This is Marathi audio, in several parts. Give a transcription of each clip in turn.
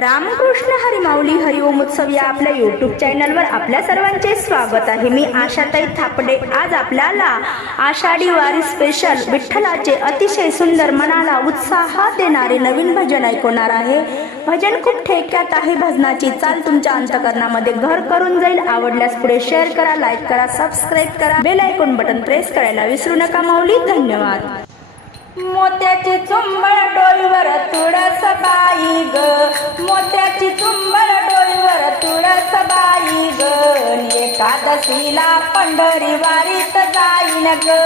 रामकृष्ण हरी माऊली हरिओम उत्सव या आपल्या यूट्यूब चॅनलवर आपल्या सर्वांचे स्वागत आहे। मी आशाताई थापडे। आज आपल्याला आषाढी वारी स्पेशल विठ्ठलाचे अतिशय सुंदर मनाला उत्साह देणारे नवीन भजन ऐकवणार आहे। भजन खूप ठेक्यात आहे। भजनाची चाल तुमच्या अंतःकरणामध्ये घर करून जाईल। आवडल्यास पुढे शेअर करा, लाईक करा, सबस्क्राईब करा, बेल आयकॉन बटन प्रेस करायला विसरू नका। माऊली धन्यवाद। मोत्याची चुंबळ डोईवर तुळस बाई ग, मोत्याची चुंबळ डोईवर तुळस बाई ग, एकादशीला पंढरी वारीत जाईन ग,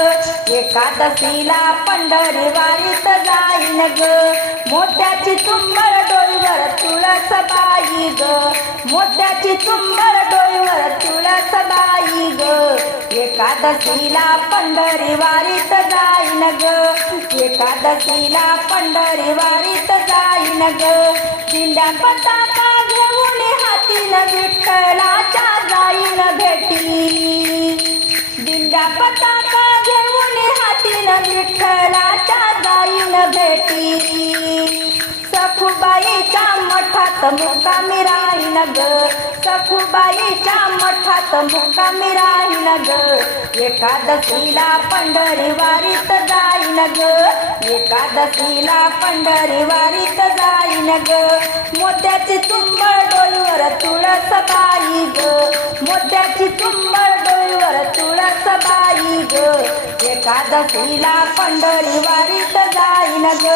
एकादशीला पंढरी वारीत जाईन ग, मोत्याची चुंबळ डोईवर तुळस बाई ग, मोत्याची चुंबळ डोईवर तुळस बाई ग, एकादशीला पंढरी वारीत जाईन ग, एकादशीला पंढरी वारीत जाईन ग, दिंड्या पताका घेऊन हातीन विठ्ठलाच्या जाईन भेटी, दिंड्या पताका घेऊन हातीन विठ्ठलाच्या जाईन भेटी, सखुबाईच्या मठात मुक्कामी राहीन ग, सखुबाईच्या मठात मुक्कामी राहीन ग, एकादशीला पंढरी वारीत जाईन ग, एकादशीला पंढरी वारीत जाईन ग, मोत्याची चुंबळ डोईवर तुळस बाई ग, मोत्याची चुंबळ डोईवर तुळस बाई ग, एकादशीला पंढरी वारीत जाईन ग,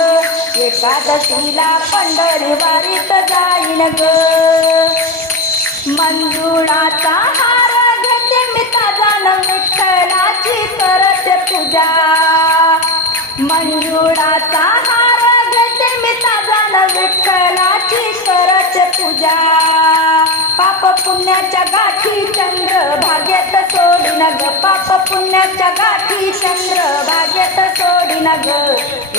एकादशीला पंढरी वारीत जाईन ग, मंजुळाचा हार घेते मी ताजा विठ्ठलाची करते पूजा, मंजुळाचा हार घेते मी ताजा विठ्ठलाची करते पूजा, पाप पुण्याच्या गाठी चंद्र भाग्यात सोडीन ग, पाप पुण्याच्या गाठी चंद्र भाग्यात सोडीन ग,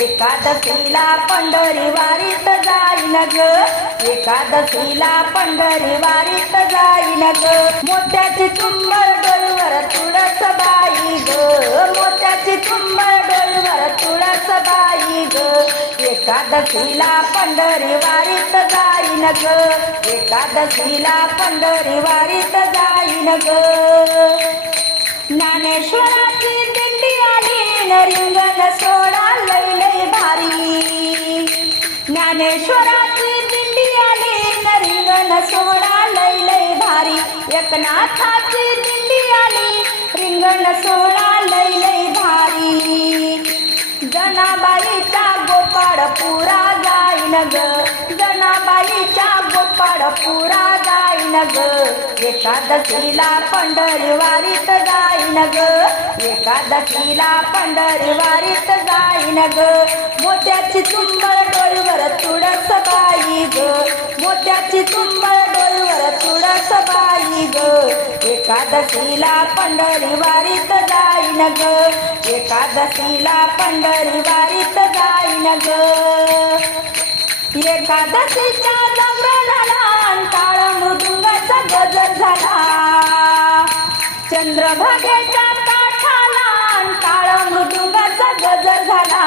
एकादशीला पंढरी वारीत जाईन ग, एकादशीला पंढरी वारीत जाईन ग, मोत्याची चुंबळ डोईवर तुळस बाई ग, मोत्याची चुंबळ डोईवर तुळस बाई ग, एकादशीला पंढरी वारीत जाईन ग, एकादशीला पंढरी वारीत जाईन ग, ज्ञानेश्वराची दिंडी आली रिंगण सोडा लय लय भारी, ज्ञानेश्वराची दिंडी आली रिंगण सोडा लय लय भारी, एकनाथाची दिंडी आली रिंगण सोडा लय लय भारी, जनाबाईचा गोपाळ पुरा जाईन ग, जनाबाईचा गोपाळ पुरा जाईन ग, एकादशीला पंढरी वारीत जाईन ग, एकादशीला पंढरी वारीत जाईन ग, मोत्याची चुंबळ डोईवर तुळस बाई ग, मोत्याची चुंबळ डोईवर तुळस बाई ग, एकादशीला पंढरी वारीत जाईन ग, एकादशीला पंढरी वारीत जाईन ग, एकादशीच्या जागरणाला टाळ मृदुंगाचा गजर झाला, चंद्रभागेच्या काठाला टाळ मृदुंगाचा गजर झाला,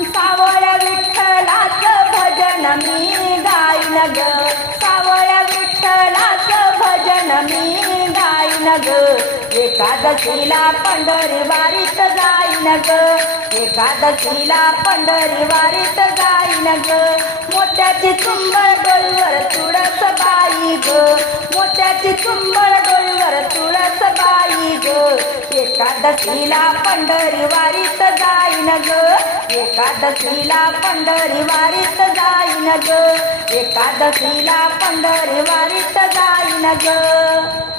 सावळ्या विठ्ठलाचं भजन मी गाईन ग, सावळ्या विठ्ठलाचं भजन मी गाईन ग, एकादशीला पंढरी वारीत जाईन ग, एकादशीला पंढरी वारीत जाईन ग, मोत्याची चुंबळ डोईवर तुळस बाई ग, मोत्याची चुंबळ डोईवर तुळस बाई ग, एकादशीला पंढरी वारीत जाईन ग, एकादशीला पंढरी वारीत जाईन ग, एकादशीला पंढरी वारीत जाईन ग।